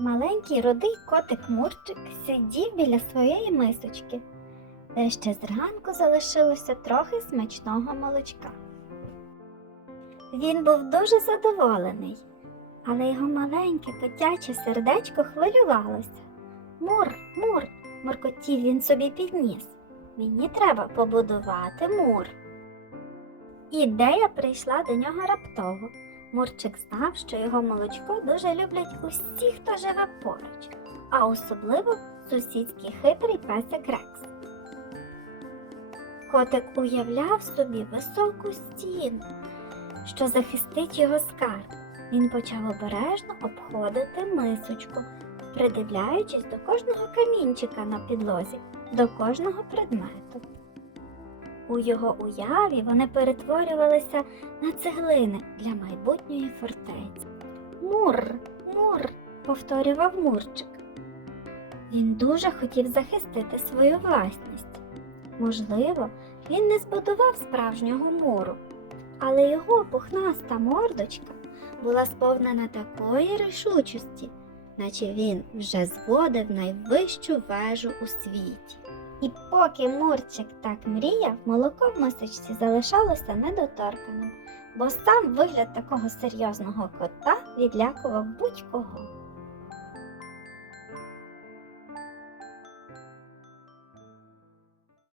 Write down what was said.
Маленький рудий котик Мурчик сидів біля своєї мисочки, де ще зранку залишилося трохи смачного молочка. Він був дуже задоволений, але його маленьке котяче сердечко хвилювалося. Мур, мур, муркотів він собі підніс. Мені треба побудувати мур. Ідея прийшла до нього раптово. Мурчик знав, що його молочко дуже люблять усі, хто живе поруч, а особливо сусідський хитрий песик Рекс. Котик уявляв собі високу стіну, що захистить його скарб. Він почав обережно обходити мисочку, придивляючись до кожного камінчика на підлозі, до кожного предмету. У його уяві вони перетворювалися на цеглини для майбутньої фортеці. Мур, мур, повторював Мурчик. Він дуже хотів захистити свою власність. Можливо, він не збудував справжнього муру, але його пухнаста мордочка була сповнена такої рішучості, наче він вже зводив найвищу вежу у світі. І поки Мурчик так мріяв, молоко в мисочці залишалося недоторканим, бо сам вигляд такого серйозного кота відлякував будь-кого.